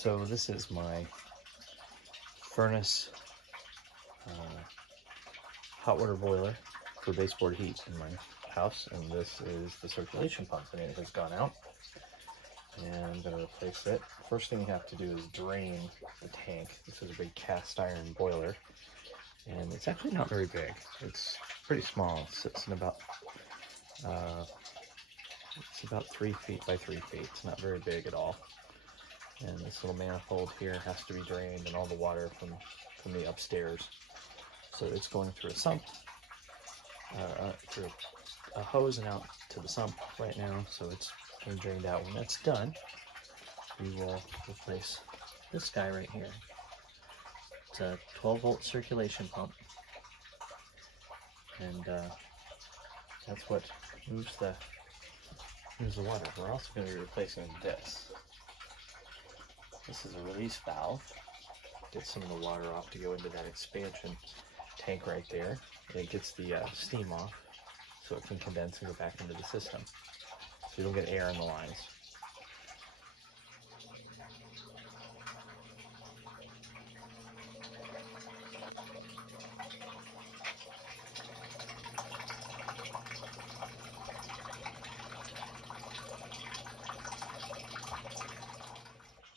So this is my furnace hot water boiler for baseboard heat in my house, and this is the circulation pump, and it has gone out, and I'm going to replace it. First thing you have to do is drain the tank. This is a big cast iron boiler, and it's actually not very big. It's pretty small. It sits in about 3 feet by 3 feet. It's not very big at all. And this little manifold here has to be drained, and all the water from the upstairs. So it's going through a sump, through a hose and out to the sump right now. So it's being drained out. When that's done, we will replace this guy right here. It's a 12-volt circulation pump, and that's what moves the water. We're also going to be replacing this. This is a release valve. Get some of the water off to go into that expansion tank right there. And it gets the steam off so it can condense and go back into the system. So you don't get air in the lines.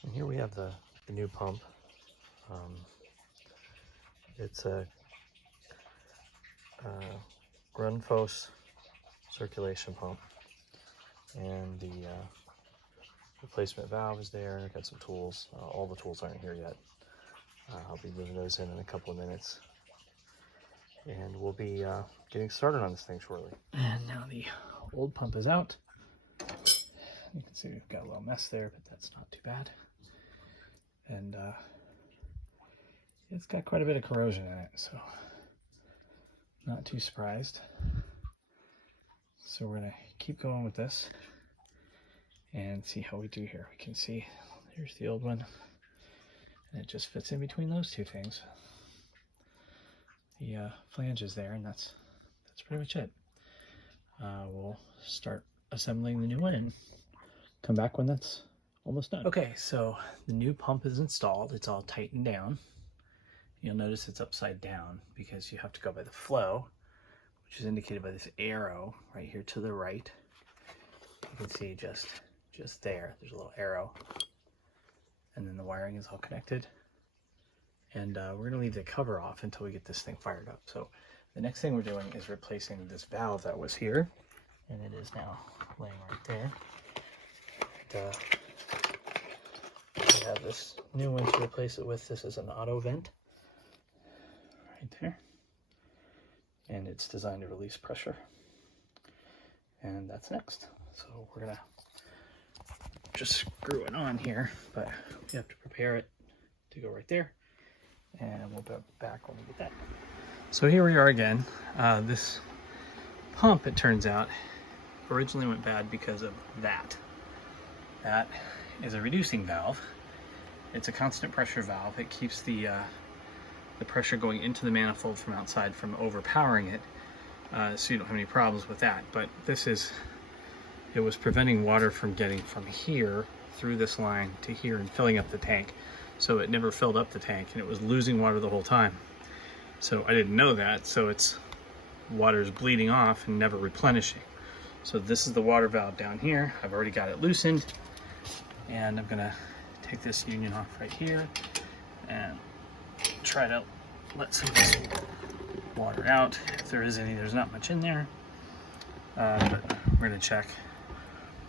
And here we have the new pump. It's a Grundfos circulation pump, and the replacement valve is there. I've got some tools. All the tools aren't here yet. I'll be moving those in a couple of minutes, and we'll be getting started on this thing shortly. And now the old pump is out. You can see we've got a little mess there, but that's not too bad. And it's got quite a bit of corrosion in it, so not too surprised. So we're gonna keep going with this and see how we do here. We can see there's the old one, and it just fits in between those two things. The flange is there, and that's pretty much it. We'll start assembling the new one and come back when that's almost done. Okay, so the new pump is installed. It's all tightened down. You'll notice it's upside down because you have to go by the flow, which is indicated by this arrow right here to the right. You can see just there, there's a little arrow. And then the wiring is all connected. And we're gonna leave the cover off until we get this thing fired up. So the next thing we're doing is replacing this valve that was here, and it is now laying right there. And, we have this new one to replace it with. This is an auto vent right there, and it's designed to release pressure, and that's next. So we're gonna just screw it on here, but we have to prepare it to go right there, and we'll be back when we get that. So here we are again. This pump, it turns out, originally went bad because of that. That is a reducing valve. It's a constant pressure valve. It keeps the pressure going into the manifold from outside from overpowering it, so you don't have any problems with that. But it was preventing water from getting from here through this line to here and filling up the tank. So it never filled up the tank, and it was losing water the whole time. So I didn't know that, so water's bleeding off and never replenishing. So this is the water valve down here. I've already got it loosened, and I'm gonna take this union off right here and try to let some of this water out. If there is any, there's not much in there, but we're gonna check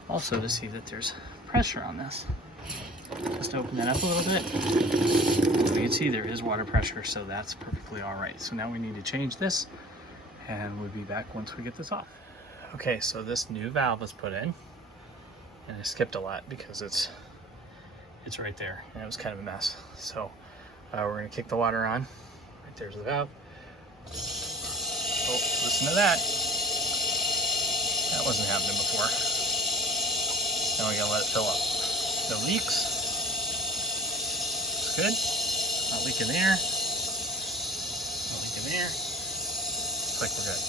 also to see that there's pressure on this. Just open that up a little bit. So you can see there is water pressure, so that's perfectly all right. So now we need to change this, and we'll be back once we get this off. Okay, so this new valve was put in, and I skipped a lot because it's right there, and it was kind of a mess. So we're gonna kick the water on. Right there's the valve. Oh, listen to that. That wasn't happening before. Now we gotta let it fill up. No leaks. It's good. Not leaking there. Not leaking there. Looks like we're good.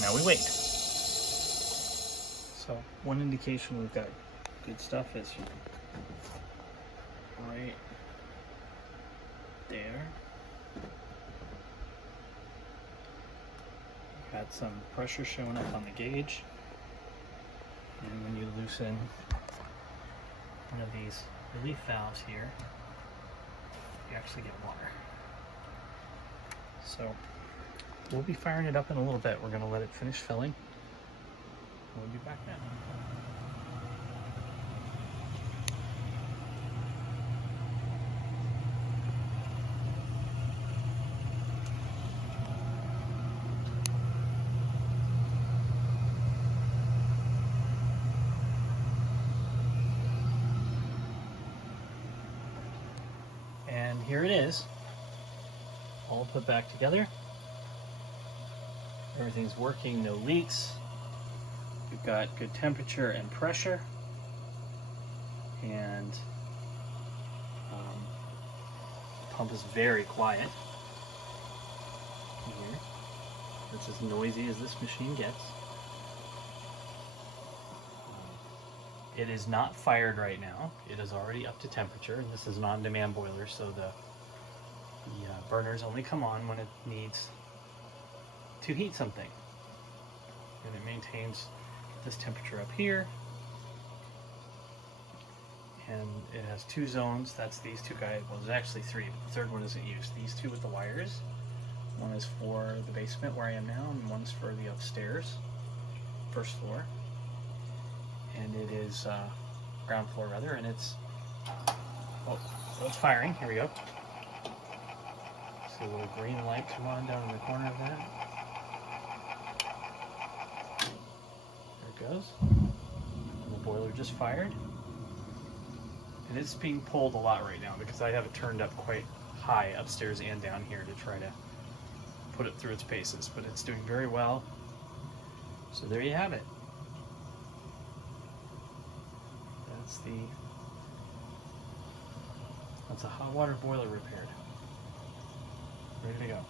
Now we wait. So one indication we've got good stuff is right there. Got some pressure showing up on the gauge. And when you loosen one of these relief valves here, you actually get water. So we'll be firing it up in a little bit. We're going to let it finish filling. We'll be back now. And here it is, all put back together. Everything's working, no leaks. We've got good temperature and pressure. And the pump is very quiet here. It's as noisy as this machine gets. It is not fired right now. It is already up to temperature, and this is an on-demand boiler, so the burners only come on when it needs to heat something. And it maintains this temperature up here. And it has two zones. That's these two guys. Well, there's actually three, but the third one isn't used. These two with the wires. One is for the basement where I am now, and one's for the upstairs, first floor. And it is ground floor rather, and it's it's firing. Here we go. See a little green light come on down in the corner of that. There it goes. And the boiler just fired, and it's being pulled a lot right now because I have it turned up quite high upstairs and down here to try to put it through its paces. But it's doing very well. So there you have it. That's a hot water boiler repaired. Ready to go.